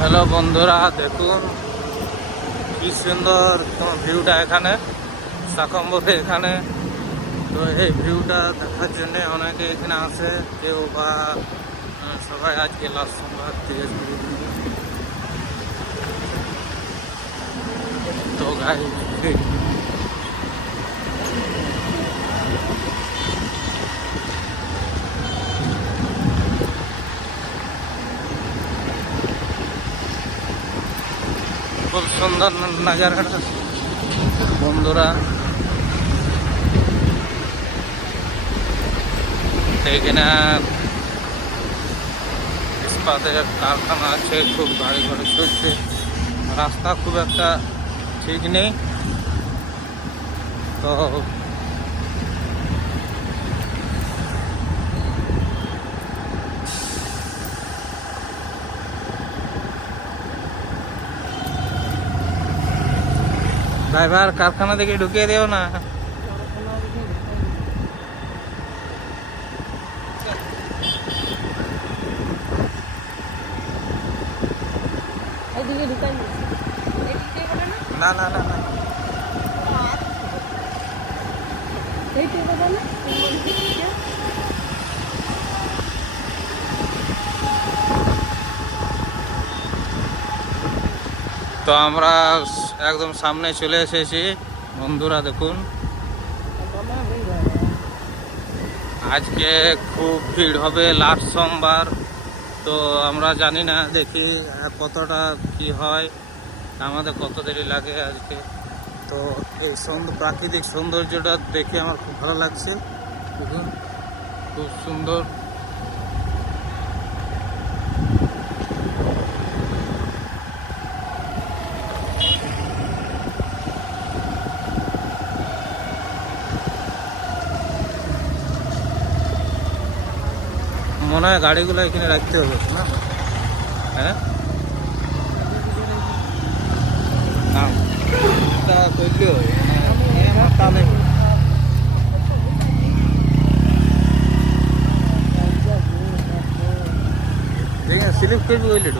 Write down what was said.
Hello বন্ধুরা, দেখুন কি সুন্দর ভিউটা এখানে শাকম্বরে এখানে। তো এই ভিউটা দেখার জন্য অনেকে এখানে আসে, কেউ বা সবাই আজকে লাস্ট সোমবার থেকে তো গাই খুব সুন্দর নাজারাটা বন্ধুরা। এখানে ইস্পাতের কারখানা আছে, খুব গাড়ি ঘোড়া চলছে, রাস্তা খুব একটা ঠিক নেই। তো ড্রাইভার কারখানা থেকে ঢুকিয়ে দিও না। না না না না তো আমরা একদম সামনে চলে এসেছি বন্ধুরা। দেখুন আজকে খুব ভিড় হবে, লাস্ট সোমবার। তো আমরা জানি না, দেখি কতটা কি হয়, আমাদের কত দেরি লাগে আজকে। তো এই প্রাকৃতিক সৌন্দর্যটা দেখে আমার খুব ভালো লাগছে। দেখুন খুব সুন্দর। মনে হয় গাড়িগুলো এখানে রাখতে হবে না? হ্যাঁ করলেও তাহলে স্লিপ করবি বললে